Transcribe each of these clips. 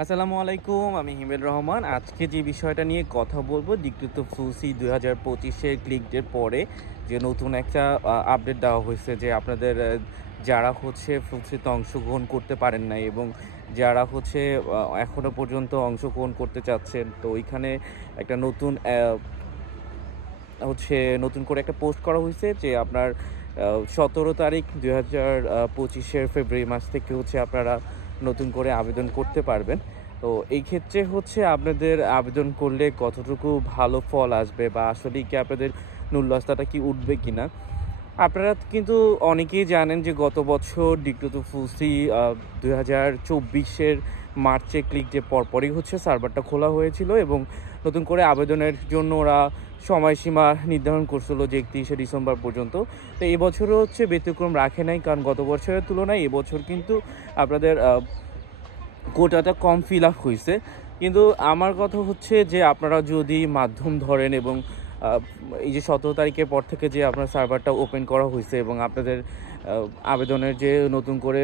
আসসালামু আলাইকুম, আমি হিমেল রহমান। আজকে যে বিষয়টা নিয়ে কথা বলবো, ডিক্রিত ফ্লুসি 2025-এর ক্লিক ডের পরে যে নতুন একটা আপডেট দেওয়া হয়েছে যে আপনাদের যারা ফ্লুসিতে অংশগ্রহণ করতে পারেন নাই এবং যারা এখনও পর্যন্ত অংশগ্রহণ করতে চাচ্ছেন, তো ওইখানে একটা নতুন করে একটা পোস্ট করা হয়েছে যে আপনার 17 তারিখ 2025-এর ফেব্রুয়ারি মাস থেকে আপনারা নতুন করে আবেদন করতে পারবেন। তো এই ক্ষেত্রে আপনাদের আবেদন করলে কতটুকু ভালো ফল আসবে বা আসলেই কি আপনাদের নুল্যস্তাটা কি উঠবে কিনা। আপনারা কিন্তু অনেকেই জানেন যে গত বছর ডিক্রিত ফ্লুসি 2024-এর মার্চে ক্লিক যে পরপরই সার্ভারটা খোলা হয়েছিল এবং নতুন করে আবেদনের জন্য ওরা সময়সীমা নির্ধারণ করছিল যে 31শে ডিসেম্বর পর্যন্ত। তো এই বছরও ব্যতিক্রম রাখে নাই, কারণ গত বছরের তুলনায় এবছর কিন্তু আপনাদের কোটাটা কম ফিল আপ হয়েছে। কিন্তু আমার কথা যে আপনারা যদি মাধ্যম ধরেন এবং এই যে 17 তারিখের পর থেকে যে আপনার সার্ভারটা ওপেন করা হয়েছে এবং আপনাদের আবেদনের যে নতুন করে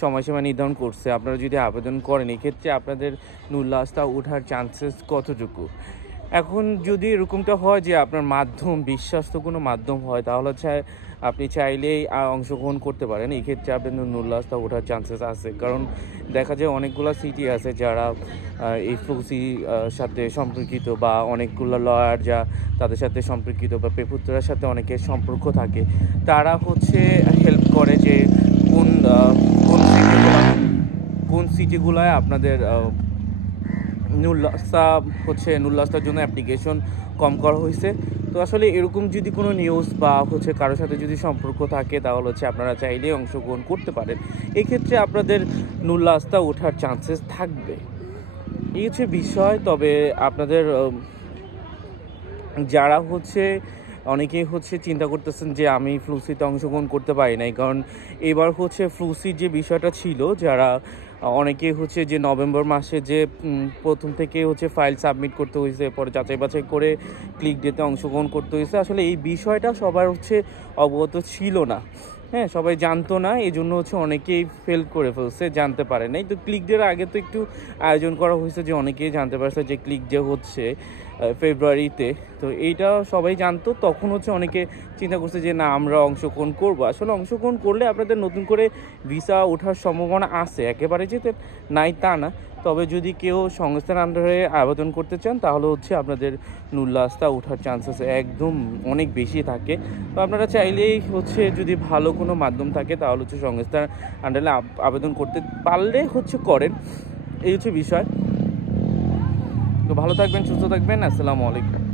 সময়সীমা নির্ধারণ করছে, আপনারা যদি আবেদন করেন এক্ষেত্রে আপনাদের নুল্লাসটা ওঠার চান্সেস কতটুকু। এখন যদি এরকমটা হয় যে আপনার মাধ্যম বিশ্বস্ত কোনো মাধ্যম হয়, তাহলে আপনি চাইলেই অংশগ্রহণ করতে পারেন। এই ক্ষেত্রে আপনাদের নুল্লাসটা ওঠার চান্সেস আছে, কারণ দেখা যায় অনেকগুলো সিটি আছে যারা এই ফ্লুসি সাথে সম্পর্কিত, বা অনেকগুলো লয়ার যা তাদের সাথে সম্পর্কিত, বা পেপুত্রার সাথে অনেকের সম্পর্ক থাকে। তারা হেল্প করে যে কোন সিটিগুলোয় আপনাদের নুল্লাসটার জন্য অ্যাপ্লিকেশন কম করা হয়েছে। তো আসলে এরকম যদি কোনো নিউজ বা কারোর সাথে যদি সম্পর্ক থাকে, তাহলে আপনারা চাইলেই অংশগ্রহণ করতে পারেন। এক্ষেত্রে আপনাদের নুল্লাসটা ওঠার চান্সেস থাকবে, এই বিষয়। তবে আপনাদের যারা অনেকেই চিন্তা করতেছেন যে আমি ফ্লুসিতে অংশগ্রহণ করতে পারি নাই, কারণ এবার ফ্লুসির যে বিষয়টা ছিল, যারা অনেকেই যে নভেম্বর মাসে যে প্রথম থেকে ফাইল সাবমিট করতে হয়েছে, পরে যাচাই বাছাই করে ক্লিক ডেতে অংশগ্রহণ করতে হয়েছে। আসলে এই বিষয়টা সবার অবগত ছিল না, হ্যাঁ, সবাই জানতো না। এই জন্য অনেকেই ফেল করে ফেলছে, জানতে পারে নাই। তো ক্লিক ডের আগে তো একটু আয়োজন করা হয়েছে যে অনেকেই জানতে পারছে যে ক্লিক ডে ফেব্রুয়ারিতে। তো এইটা সবাই জানতো, তখন অনেকে চিন্তা করছে যে না, আমরা অংশগ্রহণ করবো। আসলে অংশগ্রহণ করলে আপনাদের নতুন করে ভিসা ওঠার সম্ভাবনা আছে, একেবারে যেতে নাই তা না। তবে যদি কেউ সংস্থার আন্ডারে আবেদন করতে চান, তাহলে আপনাদের নুল্লাসটা ওঠার চান্সেস একদম অনেক বেশি থাকে। তো আপনারা চাইলেই যদি ভালো কোনো মাধ্যম থাকে, তাহলে সংস্থার আন্ডারে আবেদন করতে পারলে করেন। এই বিষয়। তো ভালো থাকবেন, সুস্থ থাকবেন। আসসালামু আলাইকুম।